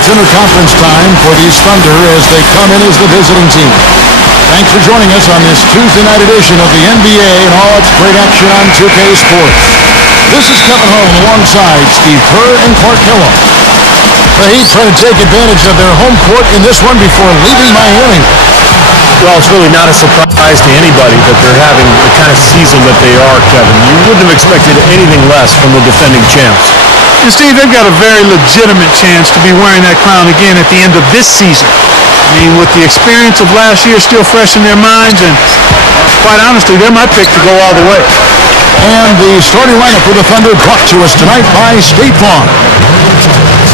it's interconference time for these Thunder as they come in as the visiting team. Thanks for joining us on this Tuesday night edition of the NBA and all its great action on 2K Sports. This is Kevin Harlan alongside Steve Kerr and Clark Hillo. The Heat trying to take advantage of their home court in this one before leaving Miami. Well, it's really not a surprise to anybody that they're having the kind of season that they are, Kevin. You wouldn't have expected anything less from the defending champs. And Steve, they've got a very legitimate chance to be wearing that crown again at the end of this season. I mean, with the experience of last year still fresh in their minds, and quite honestly, they're my pick to go all the way. And the starting lineup for the Thunder brought to us tonight by State Farm.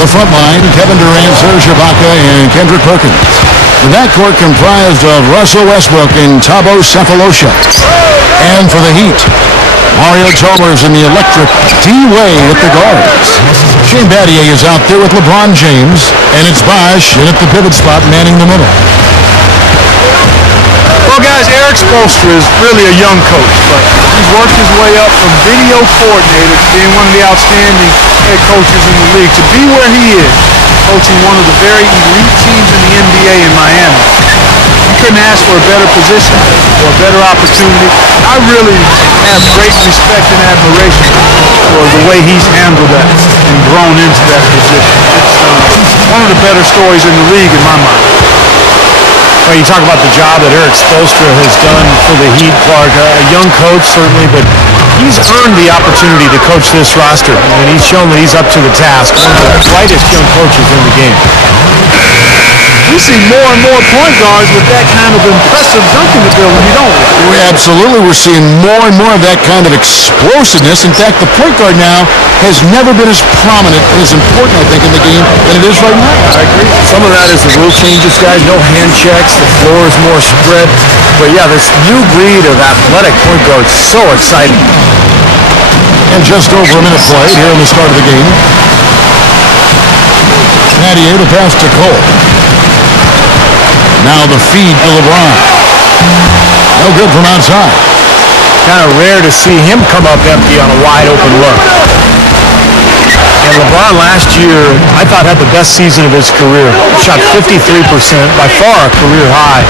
The front line, Kevin Durant, Serge Ibaka, and Kendrick Perkins. The backcourt comprised of Russell Westbrook and Thabo Sefolosha. And for the Heat, Mario Chalmers and the electric D-Wade at the guards. Shane Battier is out there with LeBron James, and it's Bosh in at the pivot spot manning the middle. Well, guys, Erik Spoelstra is really a young coach, but he's worked his way up from video coordinator to being one of the outstanding head coaches in the league. To be where he is, coaching one of the very elite teams in the NBA in Miami, you couldn't ask for a better position or a better opportunity. I really have great respect and admiration for the way he's handled that and grown into that position. It's one of the better stories in the league in my mind. Well, you talk about the job that Erik Spoelstra has done for the Heat, Clark. A young coach, certainly, but he's earned the opportunity to coach this roster, and he's shown that he's up to the task. One of the brightest young coaches in the game. We see more and more point guards with that kind of impressive dunking ability, don't we? Absolutely. We're seeing more and more of that kind of explosiveness. In fact, the point guard now has never been as prominent and as important, I think, in the game than it is right now. I agree. Some of that is the rule changes, guys. No hand checks. The floor is more spread. But, yeah, this new breed of athletic point guard is so exciting. And just over a minute played here in the start of the game. Battier to pass to Cole. Now the feed to LeBron. No good from outside. Kind of rare to see him come up empty on a wide open look. And LeBron last year, I thought, had the best season of his career. Shot 53%, by far a career high.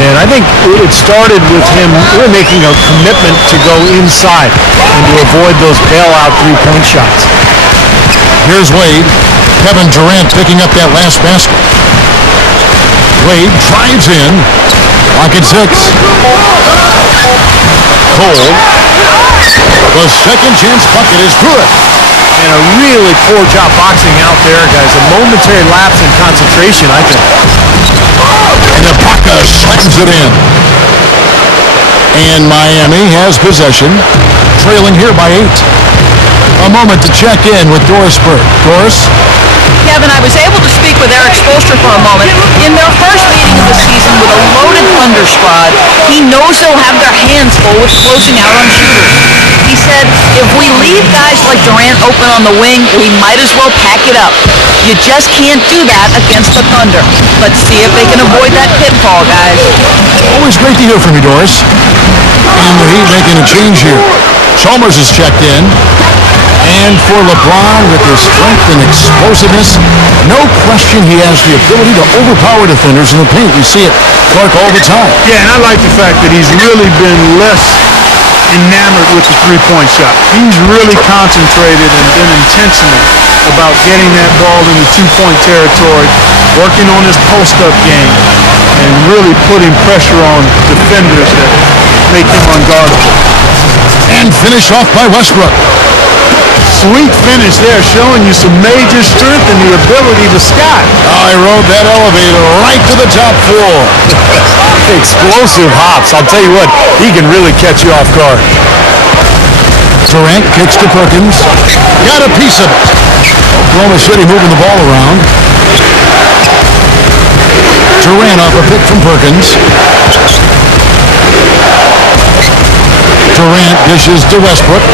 And I think it started with him really making a commitment to go inside and to avoid those bailout three-point shots. Here's Wade. Kevin Durant picking up that last basket. Wade drives in. Clock at 6. Cole. The second chance bucket is good. And a really poor job boxing out there, guys. A momentary lapse in concentration, I think. And Ibaka slams it in. And Miami has possession, trailing here by 8. A moment to check in with Doris Burke. Doris? Kevin, I was able to speak with Erik Spoelstra for a moment. In their first meeting of the season with a loaded Thunder squad, he knows they'll have their hands full with closing out on shooters. He said, if we leave guys like Durant open on the wing, we might as well pack it up. You just can't do that against the Thunder. Let's see if they can avoid that pitfall, guys. Always great to hear from you, Doris. And the Heat making a change here. Chalmers is checked in. And for LeBron, with his strength and explosiveness, no question he has the ability to overpower defenders in the paint. We see it, Clark, all the time. Yeah, and I like the fact that he's really been less enamored with the three-point shot. He's really concentrated and been intentional about getting that ball in the two-point territory, working on his post-up game, and really putting pressure on defenders that make him unguardable. And finished off by Westbrook. Sweet finish there, showing you some major strength and the ability to sky. I rode that elevator right to the top floor. Explosive hops. I'll tell you what, he can really catch you off guard. Durant kicks to Perkins. Got a piece of it. Oklahoma City moving the ball around. Durant off a pick from Perkins. Durant dishes to Westbrook.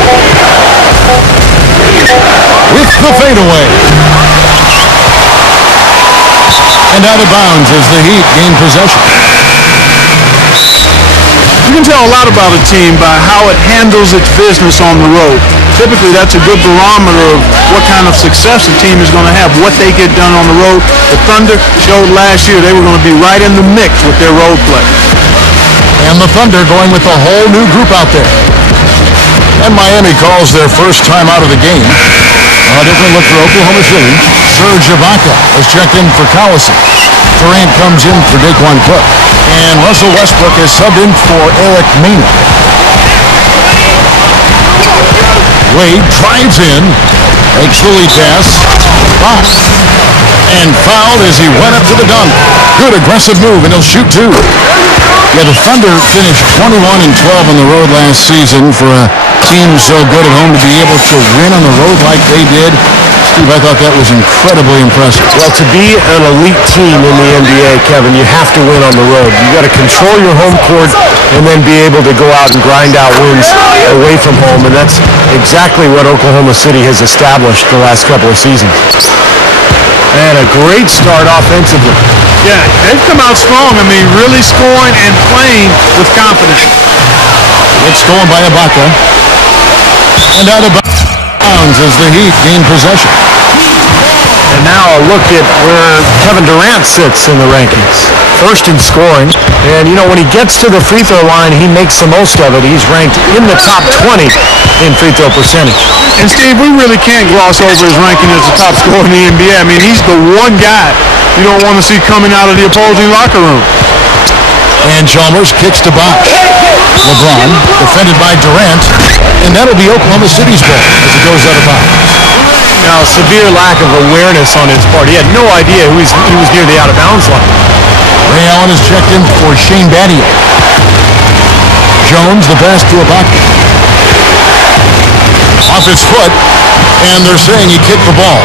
With the fadeaway. And out of bounds as the Heat gain possession. You can tell a lot about a team by how it handles its business on the road. typically that's a good barometer of what kind of success a team is going to have, what they get done on the road. The Thunder showed last year they were going to be right in the mix with their road play. And the Thunder going with a whole new group out there. And Miami calls their first time out of the game. A different look for Oklahoma City. Serge Ibaka has checked in for Collison. Durant comes in for Daquan Cook. And Russell Westbrook is subbed in for Eric Maynard. Wade drives in, makes the lead pass, box, and fouled as he went up to the dunk. Good aggressive move, and he'll shoot two. Yeah, the Thunder finished 21-12 on the road last season. For a team so good at home to be able to win on the road like they did, Steve, I thought that was incredibly impressive. Well, to be an elite team in the NBA, Kevin, you have to win on the road. You got to control your home court and then be able to go out and grind out wins away from home, and that's exactly what Oklahoma City has established the last couple of seasons. And a great start offensively. Yeah, they've come out strong. I mean, really scoring and playing with confidence. It's stolen by Ibaka. And out of bounds as the Heat gain possession. And now a look at where Kevin Durant sits in the rankings. First in scoring. And, you know, when he gets to the free throw line, he makes the most of it. He's ranked in the top 20 in free throw percentage. And, Steve, we really can't gloss over his ranking as the top scorer in the NBA. I mean, he's the one guy you don't want to see coming out of the opposing locker room. And Chalmers kicks to box. LeBron defended by Durant. And that'll be Oklahoma City's ball as it goes out of bounds. Now, severe lack of awareness on his part. He had no idea he was near the out-of-bounds line. Ray Allen is checked in for Shane Battier. Jones, the pass to Ibaka. Off his foot, and they're saying he kicked the ball.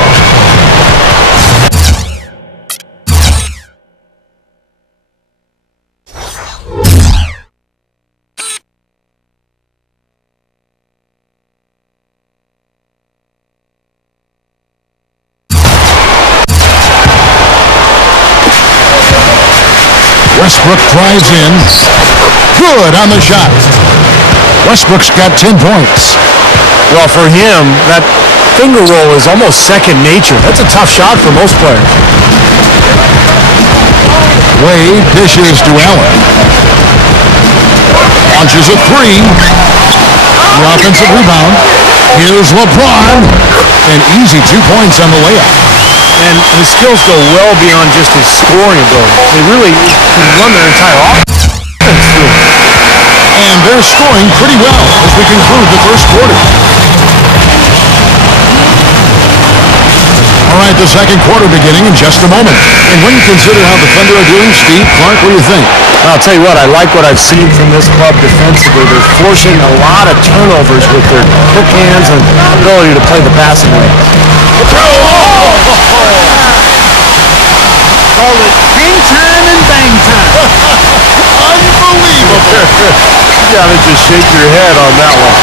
Westbrook drives in. Good on the shot. Westbrook's got 10 points. Well, for him, that finger roll is almost second nature. That's a tough shot for most players. Wade dishes to Allen. Launches a three. The offensive rebound. Here's LeBron. An easy 2 points on the layup. And his skills go well beyond just his scoring ability. They really can run their entire offense through. And they're scoring pretty well as we conclude the first quarter. All right, the second quarter beginning in just a moment. And when you consider how the Thunder are doing, Steve, Clark, what do you think? I'll tell you what, I like what I've seen from this club defensively. They're forcing a lot of turnovers with their quick hands and ability to play the passing lane. Call it hang time and bang time. Unbelievable. You gotta just shake your head on that one.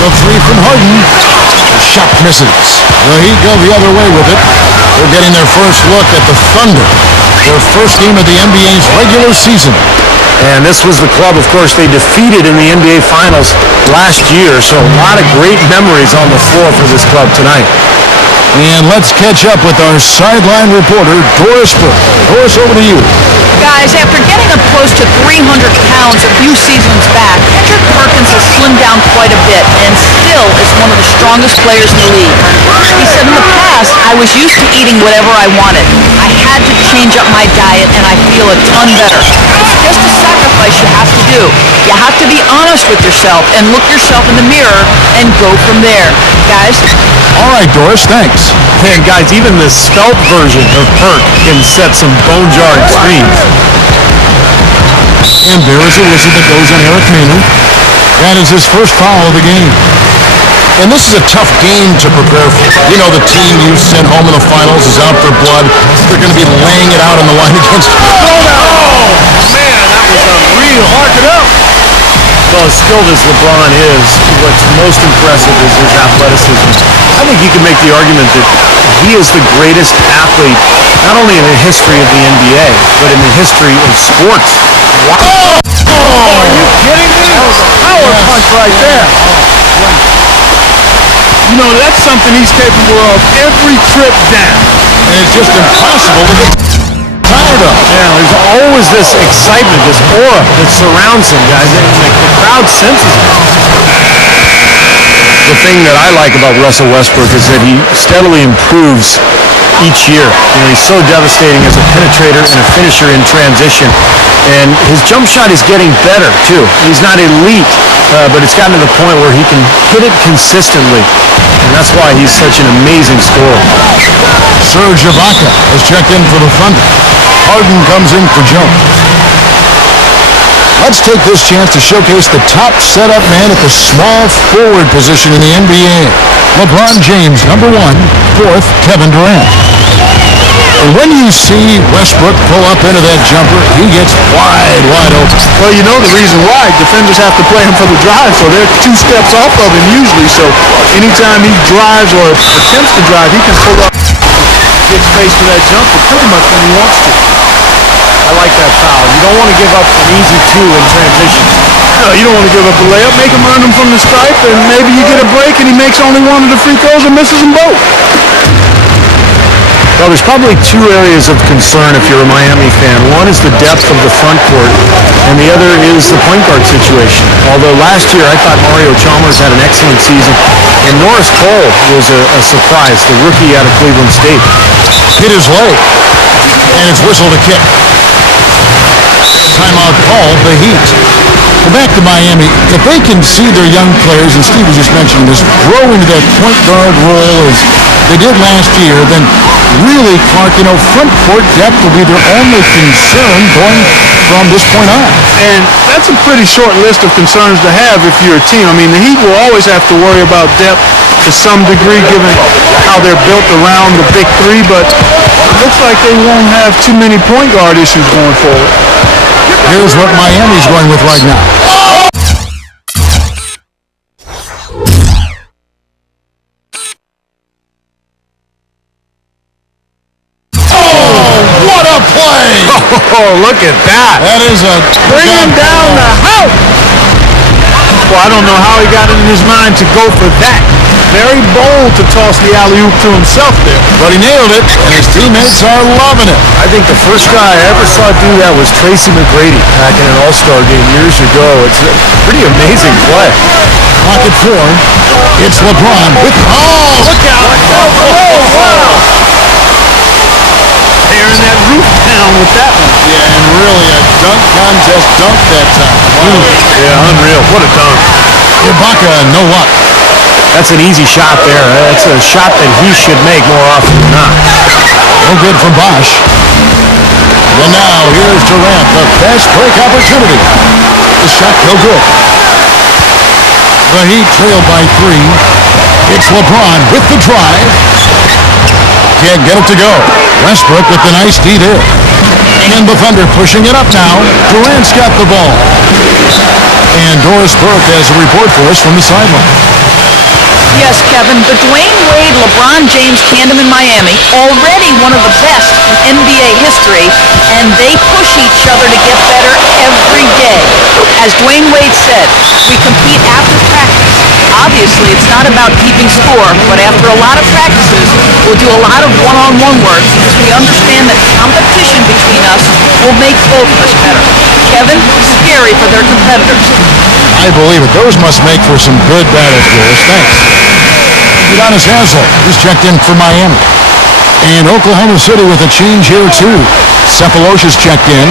The three from Harden. The shot misses. The Heat go the other way with it. They're getting their first look at the Thunder. Their first game of the NBA's regular season. And this was the club, of course, they defeated in the NBA Finals last year. So a lot of great memories on the floor for this club tonight. And let's catch up with our sideline reporter, Doris Burke. Doris, over to you. Guys, after getting up close to 300 pounds a few seasons back, Kendrick Perkins has slimmed down quite a bit and still is one of the strongest players in the league. He said, in the past, I was used to eating whatever I wanted. I had to change up my diet and I feel a ton better. It's just a sacrifice you have to do. You have to be honest with yourself and look yourself in the mirror and go from there. Guys? All right, Doris, thanks. And guys, even the spelt version of Perk can set some bone-jarring screens. And there is a whistle that goes on Eric Maynard. That is his first foul of the game. And this is a tough game to prepare for. You know, the team you sent home in the finals is out for blood. They're going to be laying it out on the line against you. Oh, man, that was unreal. Hark it up. Well, as skilled as LeBron is, what's most impressive is his athleticism. I think you can make the argument that he is the greatest athlete, not only in the history of the NBA, but in the history of sports. Wow. Oh, are you kidding me? That was a power punch right there. You know, that's something he's capable of every trip down. And it's just impossible to get tired of. Yeah, there's always this excitement, this aura that surrounds him, guys. The crowd senses it. The thing that I like about Russell Westbrook is that he steadily improves each year. You know, he's so devastating as a penetrator and a finisher in transition. And his jump shot is getting better, too. He's not elite, but it's gotten to the point where he can hit it consistently. And that's why he's such an amazing scorer. Serge Ibaka has checked in for the Thunder. Harden comes in for Jones. Let's take this chance to showcase the top setup man at the small forward position in the NBA. LeBron James, number 1. Fourth, Kevin Durant. And when you see Westbrook pull up into that jumper, he gets wide open. Well, you know the reason why. Defenders have to play him for the drive, so they're 2 steps off of him usually. So anytime he drives or attempts to drive, he can pull up, get space for that jumper pretty much when he wants to. I like that foul. You don't want to give up an easy 2 in transition. No, you don't want to give up a layup. Make him earn them from the stripe, and maybe you get a break and he makes only one of the free throws or misses them both. Well, there's probably 2 areas of concern if you're a Miami fan. One is the depth of the front court, and the other is the point guard situation. Although last year I thought Mario Chalmers had an excellent season, and Norris Cole was a surprise, the rookie out of Cleveland State. Hit his leg, and it's whistled a kick. Timeout call, the Heat. Well, back to Miami. If they can see their young players, and Steve was just mentioning this, grow into that point guard role as they did last year, then really, Clark, you know, front court depth will be their only concern going from this point on. And that's a pretty short list of concerns to have if you're a team. I mean, the Heat will always have to worry about depth to some degree given how they're built around the big 3, but it looks like they won't have too many point guard issues going forward. Here's what Miami's going with right now. What a play! Oh, look at that. That is a Bringing down the house! Well, I don't know how he got it in his mind to go for that. Very bold to toss the alley-oop to himself there. But he nailed it, and his teammates are loving it. I think the first guy I ever saw do that was Tracy McGrady back in an All-Star game years ago. It's a pretty amazing play. Clock at 4. It's LeBron with... Oh, look out! Wow! Tearing that roof down with that one. Yeah, and really a dunk contest dunk that time. Wow. Yeah, unreal. What a dunk. Ibaka, no luck. That's an easy shot there. That's a shot that he should make more often than not. No good from Bosh. And now here's Durant, the fast break opportunity. The shot no good. The Heat trailed by 3. It's LeBron with the drive. Can't get it to go. Westbrook with the nice D there. And the Thunder pushing it up now. Durant's got the ball. And Doris Burke has a report for us from the sideline. Yes, Kevin, the Dwayne Wade, LeBron James tandem in Miami, already one of the best in NBA history, and they push each other to get better every day. As Dwayne Wade said, we compete after practice. Obviously, it's not about keeping score, but after a lot of practices, we'll do a lot of one-on-one work because we understand that competition between us will make both of us better. Kevin, scary for their competitors. I believe it. Those must make for some good battles, Doris. Thanks. Udonis Haslem is checked in for Miami. And Oklahoma City with a change here, too. Cephalosha's checked in.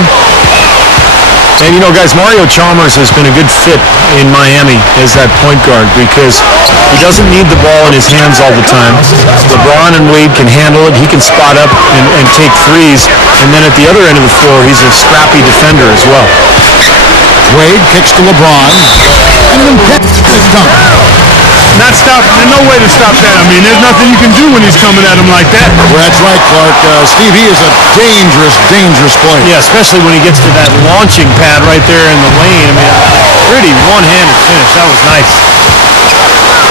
And, you know, guys, Mario Chalmers has been a good fit in Miami as that point guard because he doesn't need the ball in his hands all the time. LeBron and Wade can handle it. He can spot up and take threes. And then at the other end of the floor, he's a scrappy defender as well. Wade kicks to LeBron. And then it's done. Not stop. There's no way to stop that. I mean, there's nothing you can do when he's coming at him like that. Well, that's right, Clark. Steve, he is a dangerous, dangerous player. Yeah, especially when he gets to that launching pad right there in the lane. I mean, pretty one-handed finish. That was nice.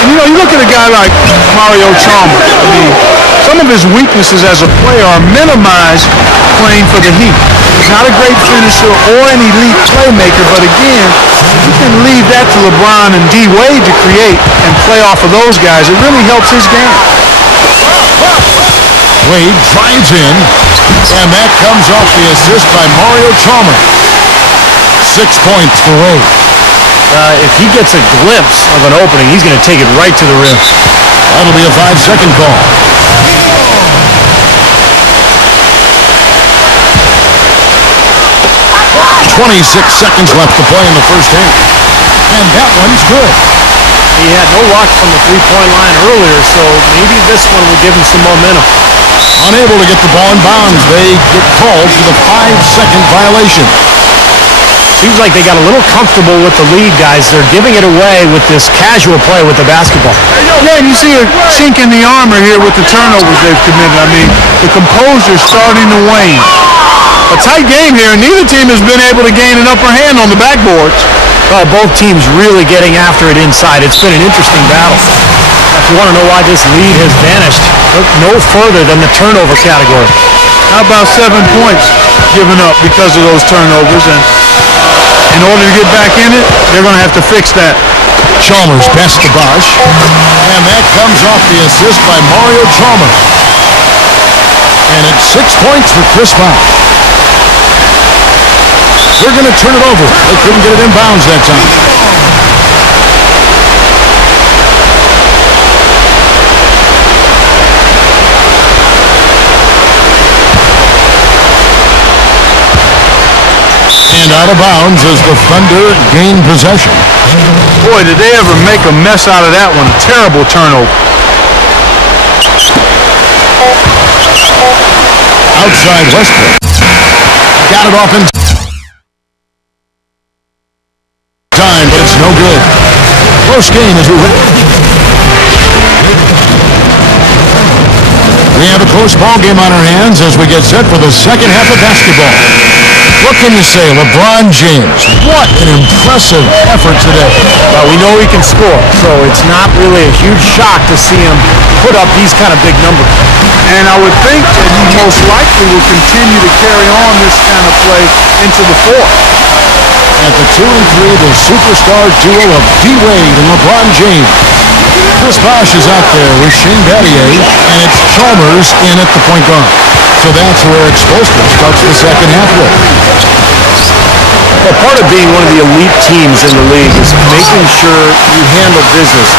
And, you know, you look at a guy like Mario Chalmers. I mean, some of his weaknesses as a player are minimized playing for the Heat. He's not a great finisher or an elite playmaker, but again, you can leave that to LeBron and D. Wade to create and play off of those guys. It really helps his game. Wade drives in, and that comes off the assist by Mario Chalmers. 6 points for Wade. If he gets a glimpse of an opening, he's going to take it right to the rim. That'll be a 5-second call. 26 seconds left to play in the first half. And that one's good. He had no luck from the three-point line earlier, so maybe this one will give him some momentum. Unable to get the ball in bounds, they get called for the 5-second violation. Seems like they got a little comfortable with the lead, guys. They're giving it away with this casual play with the basketball. Yeah, and you see a chink in the armor here with the turnovers they've committed. I mean, the composure's starting to wane. A tight game here, and neither team has been able to gain an upper hand on the backboards. Well, both teams really getting after it inside. It's been an interesting battle. If you want to know why this lead has vanished, look no further than the turnover category. How about 7 points given up because of those turnovers? And in order to get back in it, they're going to have to fix that. Chalmers pass to Bosch, and that comes off the assist by Mario Chalmers. And it's 6 points for Chris Bosch. They're going to turn it over. They couldn't get it in bounds that time. And out of bounds as the Thunder gain possession. Boy, did they ever make a mess out of that one. Terrible turnover. Outside Westbrook. Got it off in time, but it's no good. Close game as we win. We have a close ball game on our hands as we get set for the second half of basketball. What can you say, LeBron James? What an impressive effort today. Well, we know he can score, so it's not really a huge shock to see him put up these kind of big numbers. And I would think that he most likely will continue to carry on this kind of play into the fourth. At the 2 and 3, the superstar duo of D. Wade and LeBron James. Chris Bosch is out there with Shane Battier, and it's Chalmers in at the point guard. So that's where Eric Spoelstra starts the second half with. Well, part of being one of the elite teams in the league is making sure you handle business,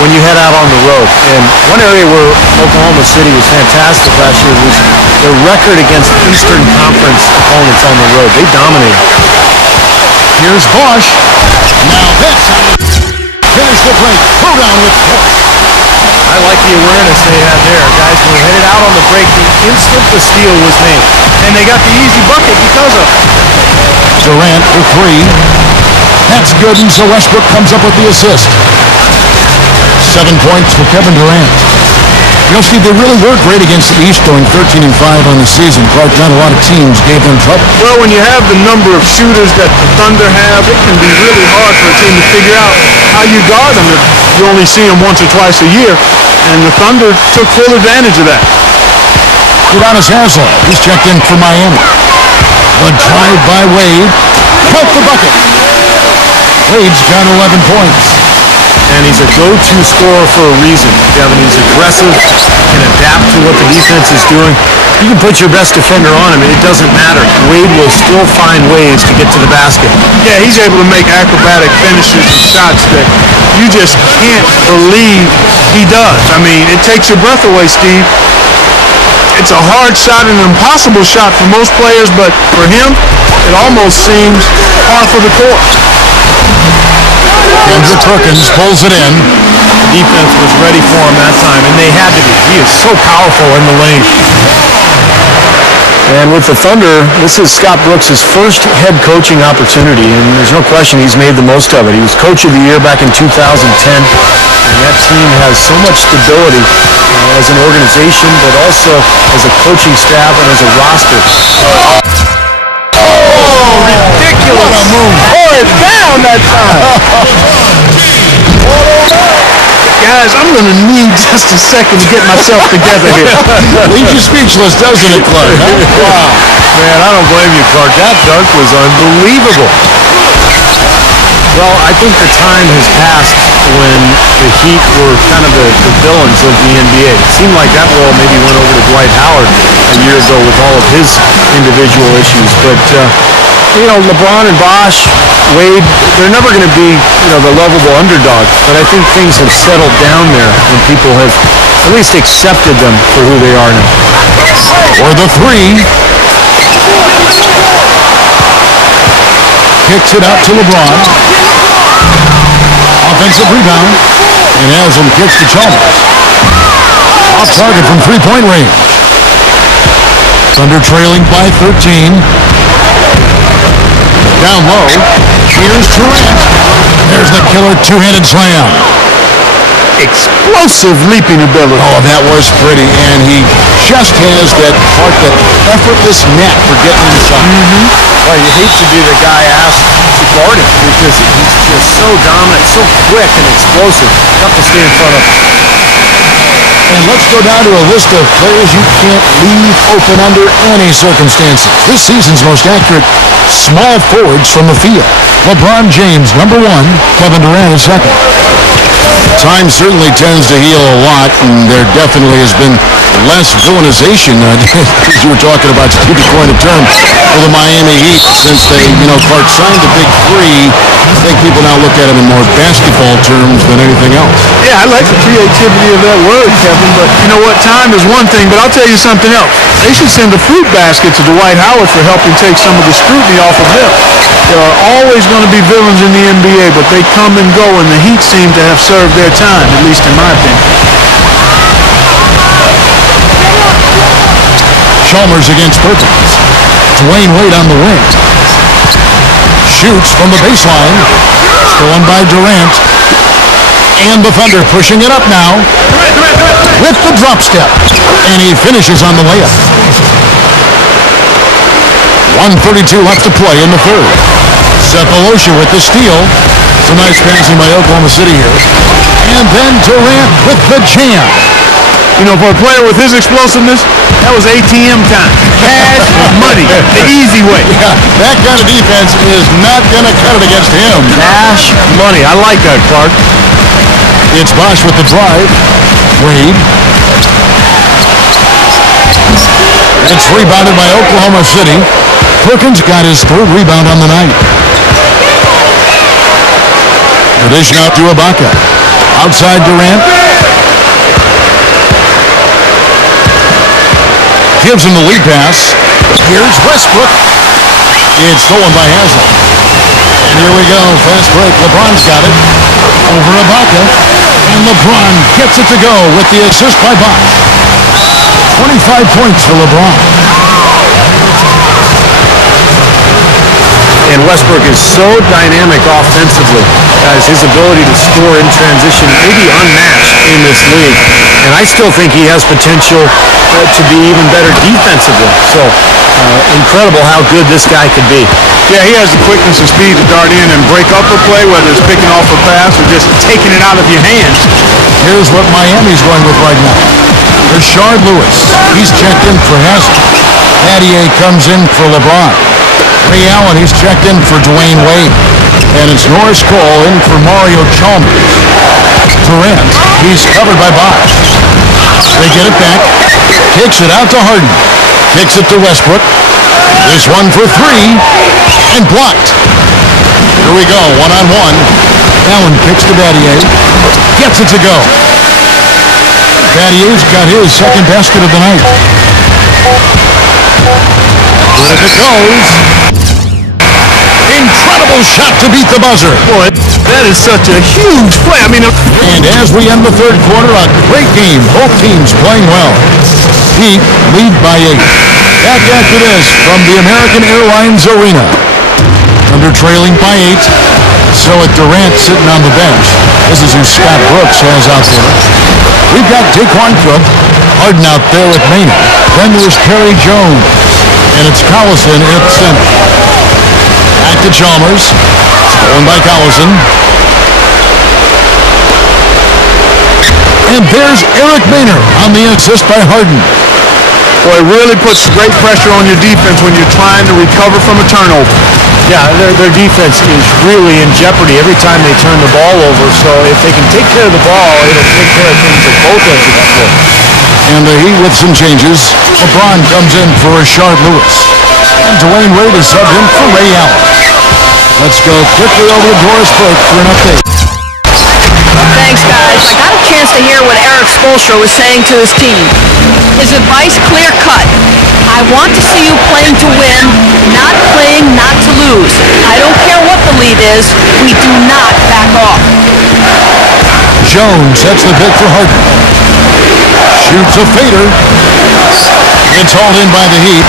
when you head out on the road. And one area where Oklahoma City was fantastic last year was their record against Eastern Conference opponents on the road. They dominated. Here's Bosch. Now that's how they finish the break. Pull down with Bosch. I like the awareness they had there. Guys were headed out on the break the instant the steal was made. And they got the easy bucket because of it. Durant for 3. That's good, and so Westbrook comes up with the assist. 7 points for Kevin Durant. You know, Steve, they really were great against the East, going 13 and 5 on the season. Clark, not a lot of teams gave them trouble. Well, when you have the number of shooters that the Thunder have, it can be really hard for a team to figure out how you guard them if you only see them once or twice a year. And the Thunder took full advantage of that. Udonis Haslem, he's checked in for Miami. The drive by Wade. Cut the bucket. Wade's got 11 points. And he's a go-to scorer for a reason, Kevin. He's aggressive, can adapt to what the defense is doing. You can put your best defender on him, and it doesn't matter. Wade will still find ways to get to the basket. Yeah, he's able to make acrobatic finishes and shots that you just can't believe he does. I mean, it takes your breath away, Steve. It's a hard shot and an impossible shot for most players, but for him, it almost seems par for the course. Kendrick Perkins pulls it in. The defense was ready for him that time, and they had to be. He is so powerful in the lane. And with the Thunder, this is Scott Brooks' first head coaching opportunity, and there's no question he's made the most of it. He was Coach of the Year back in 2010, and that team has so much stability as an organization, but also as a coaching staff and as a roster. Ridiculous. What a move. Pour it down that time. Guys, I'm going to need just a second to get myself together here. Leaves you speechless, doesn't it, Clark? Huh? Wow. Man, I don't blame you, Clark. That dunk was unbelievable. Well, I think the time has passed when the Heat were kind of the villains of the NBA. It seemed like that role maybe went over to Dwight Howard a year ago with all of his individual issues. But, LeBron and Bosh, Wade, they're never going to be, the lovable underdog. But I think things have settled down there and people have at least accepted them for who they are now. For the three. Kicks it out to LeBron. Offensive rebound. And has him kicks to Chalmers. Off target from three-point range. Thunder trailing by 13. Down low. Here's Durant. There's the killer two-handed slam. Explosive leaping ability. Oh, that was pretty. And he just has that effortless net for getting inside. Well, you hate to be the guy asked to guard him because he's just so dominant, so quick and explosive. Tough to stay in front of him. And let's go down to a list of players you can't leave open under any circumstances. This season's most accurate small forwards from the field. LeBron James, number 1. Kevin Durant is second. Time certainly tends to heal a lot, and there definitely has been less villainization, as you were talking about, to keep it coin a term, for the Miami Heat since they, Clark signed the big three. I think people now look at him in more basketball terms than anything else. Yeah, I like the creativity of that word, Kevin, but you know what? Time is one thing, but I'll tell you something else. They should send a fruit basket to Dwight Howard for helping take some of the scrutiny off of him. There are always going to be villains in the NBA, but they come and go, and the Heat seem to have served their time, at least in my opinion. Chalmers against Perkins. Dwayne Wade on the wing. Shoots from the baseline. Stolen by Durant. And the Thunder pushing it up now with the drop step. And he finishes on the layup. 1:32 left to play in the third. Sefolosha with the steal. Some nice passing by Oklahoma City here. And then Durant with the jam. For a player with his explosiveness, that was ATM time. Cash money, the easy way. Yeah, that kind of defense is not going to cut it against him. Cash money. I like that, Clark. It's Bosh with the drive. Wade. It's rebounded by Oklahoma City. Perkins got his third rebound on the night. The dish out to Ibaka. Outside Durant. Gives him the lead pass. Here's Westbrook. It's stolen by Haslem. And here we go. Fast break. LeBron's got it. Over Ibaka. And LeBron gets it to go with the assist by Bosh. 25 points for LeBron. And Westbrook is so dynamic offensively. Guys, his ability to score in transition may be unmatched in this league. And I still think he has potential to be even better defensively. So, incredible how good this guy could be. Yeah, he has the quickness and speed to dart in and break up a play, whether it's picking off a pass or just taking it out of your hands. Here's what Miami's going with right now. Rashard Lewis. He's checked in for Haslem. Battier comes in for LeBron. Ray Allen, he's checked in for Dwayne Wade. And it's Norris Cole in for Mario Chalmers. Durant, he's covered by Bosh. They get it back. Kicks it out to Harden. Kicks it to Westbrook. This one for three. And blocked. Here we go, one-on-one. Allen kicks to Battier. Gets it to go. Battier's got his second basket of the night. Good as it goes. Incredible shot to beat the buzzer. Boy, that is such a huge play. And as we end the third quarter, a great game. Both teams playing well. Heat lead by 8. Back after this from the American Airlines Arena. Under trailing by 8. So with Durant sitting on the bench. This is who Scott Brooks has out there. We've got Daquan Cook. Harden out there with Maynard. Then there's Perry Jones. And it's Collison at center. Back to Chalmers. Stolen by Collison. And there's Eric Maynard on the assist by Harden. Well, it really puts great pressure on your defense when you're trying to recover from a turnover. Yeah, their defense is really in jeopardy every time they turn the ball over. So if they can take care of the ball, it'll take care of things at both ends of the floor. And the Heat with some changes. LeBron comes in for Rashard Lewis. And Dwayne Wade is subbed in for Ray Allen. Let's go quickly over to Doris Burke for an update. Thanks, guys. I got a chance to hear what Eric Spoelstra was saying to his team. His advice clear-cut. I want to see you playing to win, not playing not to lose. I don't care what the lead is. We do not back off. Jones sets the pick for Harden. Shoots a fader. It's hauled in by the Heat.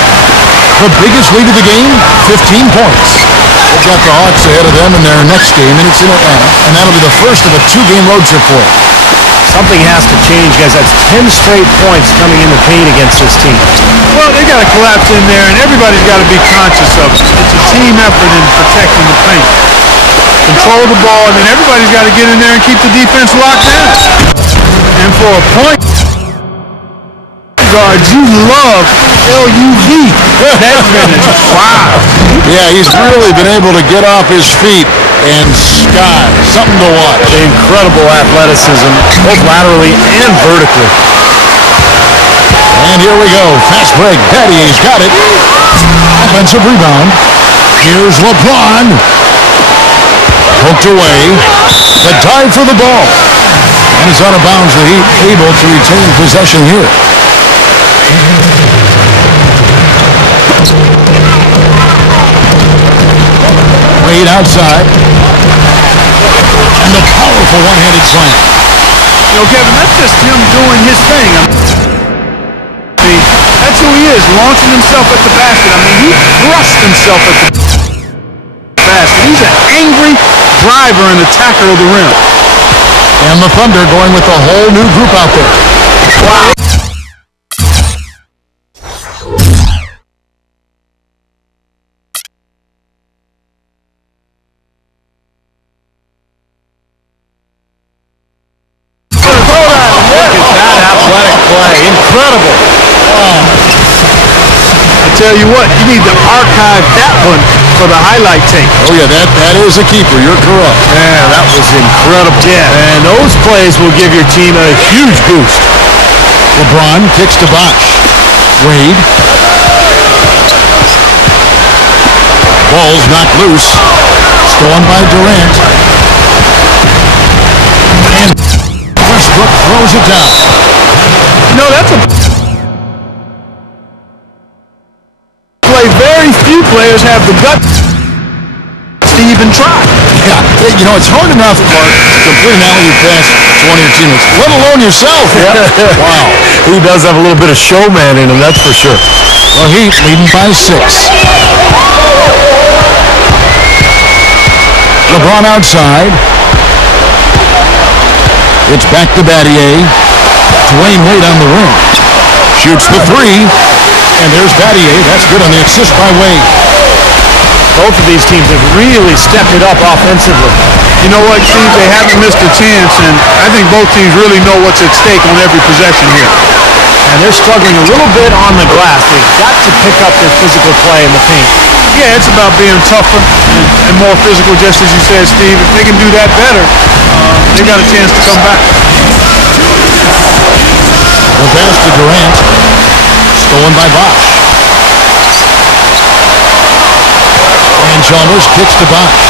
The biggest lead of the game, 15 points. They've got the Hawks ahead of them in their next game, and it's in Atlanta. And that'll be the first of a 2-game road trip for them. Something has to change, guys. That's 10 straight points coming in the paint against this team. Well, they got to collapse in there, and everybody's got to be conscious of it. It's a team effort in protecting the paint. Control the ball, and then everybody's got to get in there and keep the defense locked down. And for a point guard, you love LUV. That finish. Wow. Yeah, he's really been able to get off his feet and sky. Something to watch. Incredible athleticism, both laterally and vertically. And here we go. Fast break. Battier's got it. Offensive rebound. Here's LeBron. Poked away. The dive for the ball. And it's out of bounds. The Heat able to retain possession here. Wade outside. And the powerful one-handed slam. You know, Kevin, that's just him doing his thing. That's who he is, launching himself at the basket. I mean, he thrust himself at the basket. He's an angry driver and attacker of the rim. And the Thunder going with a whole new group out there. Wow. Incredible. I tell you what, you need to archive that one for the highlight tape. Oh, yeah, that is a keeper. You're correct. Yeah, that was incredible. Yeah. And those plays will give your team a huge boost. LeBron kicks to Bosh. Wade. Ball's knocked loose. Stolen by Durant. And Westbrook throws it down. No, that's a play very few players have the guts to even try. Yeah, you know, it's hard enough, Mark, to complete an alley-oop pass to one of your teammates, let alone yourself. Wow. He does have a little bit of showman in him, that's for sure. Well, Heat leading by 6. LeBron outside. It's back to Battier. Dwayne Wade on the rim. Shoots the 3. And there's Battier. That's good on the assist by Wade. Both of these teams have really stepped it up offensively. You know what, Steve? They haven't missed a chance, and I think both teams really know what's at stake on every possession here. And they're struggling a little bit on the glass. They've got to pick up their physical play in the paint. Yeah, it's about being tougher and more physical, just as you said, Steve. If they can do that better, they got a chance to come back. The pass to Durant. Stolen by Bosh. And Chalmers kicks to Bosh.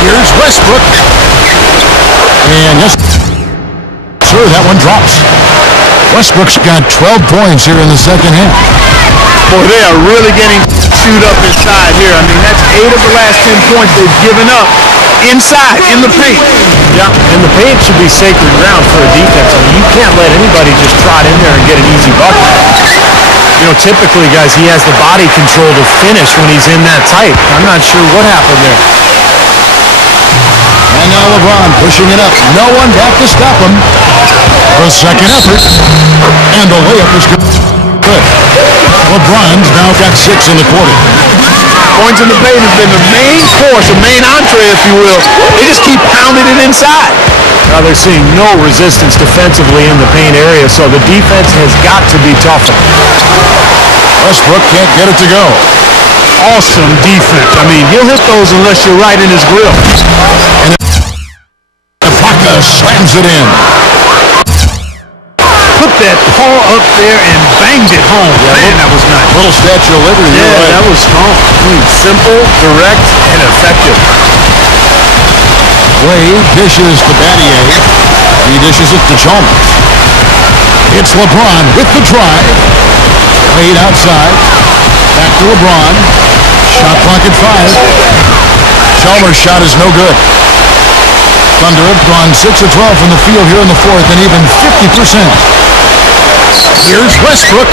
Here's Westbrook. And yes, sir, that one drops. Westbrook's got 12 points here in the second half. Boy, they are really getting chewed up inside here. I mean, that's 8 of the last 10 points they've given up inside, in the paint. Yeah, and the paint should be sacred ground for a defense. I mean, you can't let anybody just trot in there and get an easy bucket. You know, typically, guys, he has the body control to finish when he's in that tight. I'm not sure what happened there. And now LeBron pushing it up. No one back to stop him. The second effort. And the layup is good. LeBron's now got 6 in the quarter. Points in the paint has been the main course, the main entree, if you will. They just keep pounding it inside. Now they're seeing no resistance defensively in the paint area, so the defense has got to be tougher. Westbrook can't get it to go. Awesome defense. I mean, he'll hit those unless you're right in his grill. And Ibaka slams it in. Put that paw up there and banged it home. Man, that was nice. Little Statue of Liberty. Yeah, right. that was strong. Simple, direct, and effective. Wade dishes to Battier. He dishes it to Chalmers. It's LeBron with the drive. Wade outside. Back to LeBron. Shot clock at 5. Chalmers' shot is no good. Thunder have gone 6 of 12 from the field here in the fourth and even 50%. Here's Westbrook.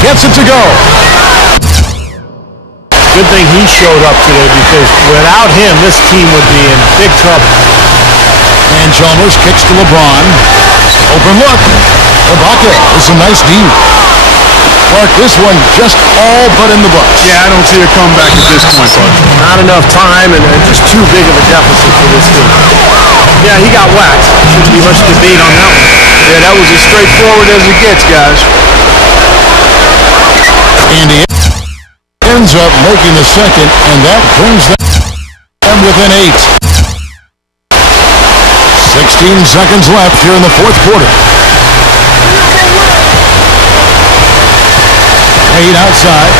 Gets it to go. Good thing he showed up today because without him, this team would be in big trouble. And Chalmers kicks to LeBron. Open look. Ibaka with some nice D. Clark, this one just all but in the books. Yeah, I don't see a comeback at this point, Clark. Not enough time and just too big of a deficit for this team. Yeah, he got whacked. Shouldn't be much debate on that one. Yeah, that was as straightforward as it gets, guys. And he ends up making the second, and that brings them within 8. 16 seconds left here in the fourth quarter. Wade outside.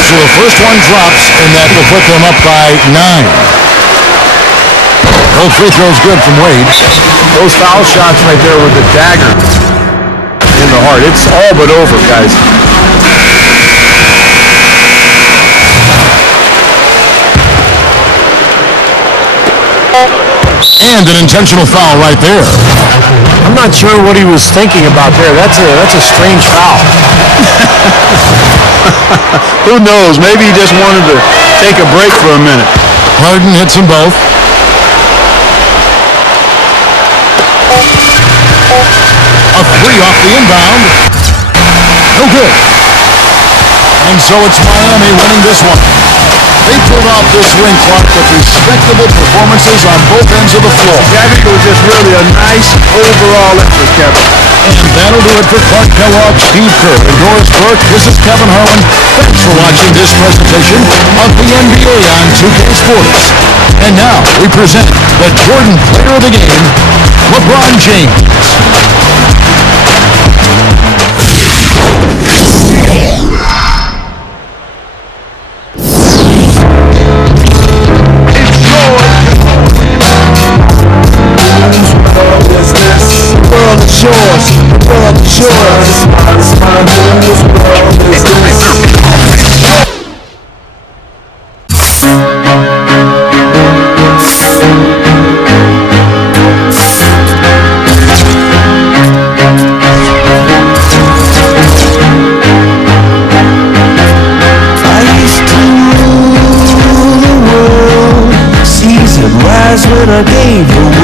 So the first one drops, and that will put them up by 9. Both free throws good from Wade. Those foul shots right there were the dagger in the heart. It's all but over, guys. And an intentional foul right there. I'm not sure what he was thinking about there. That's a strange foul. Who knows? Maybe he just wanted to take a break for a minute. Harden hits them both. A three off the inbound. No good. And so it's Miami winning this one. They pulled off this win, Clark, with respectable performances on both ends of the floor. Yeah, I think it was just really a nice overall effort, Kevin. And that'll do it for Clark Kellogg, Steve Kerr, and Doris Burke. This is Kevin Harlan. Thanks for watching this presentation of the NBA on 2K Sports. And now we present the Jordan Player of the Game, LeBron James. When I gave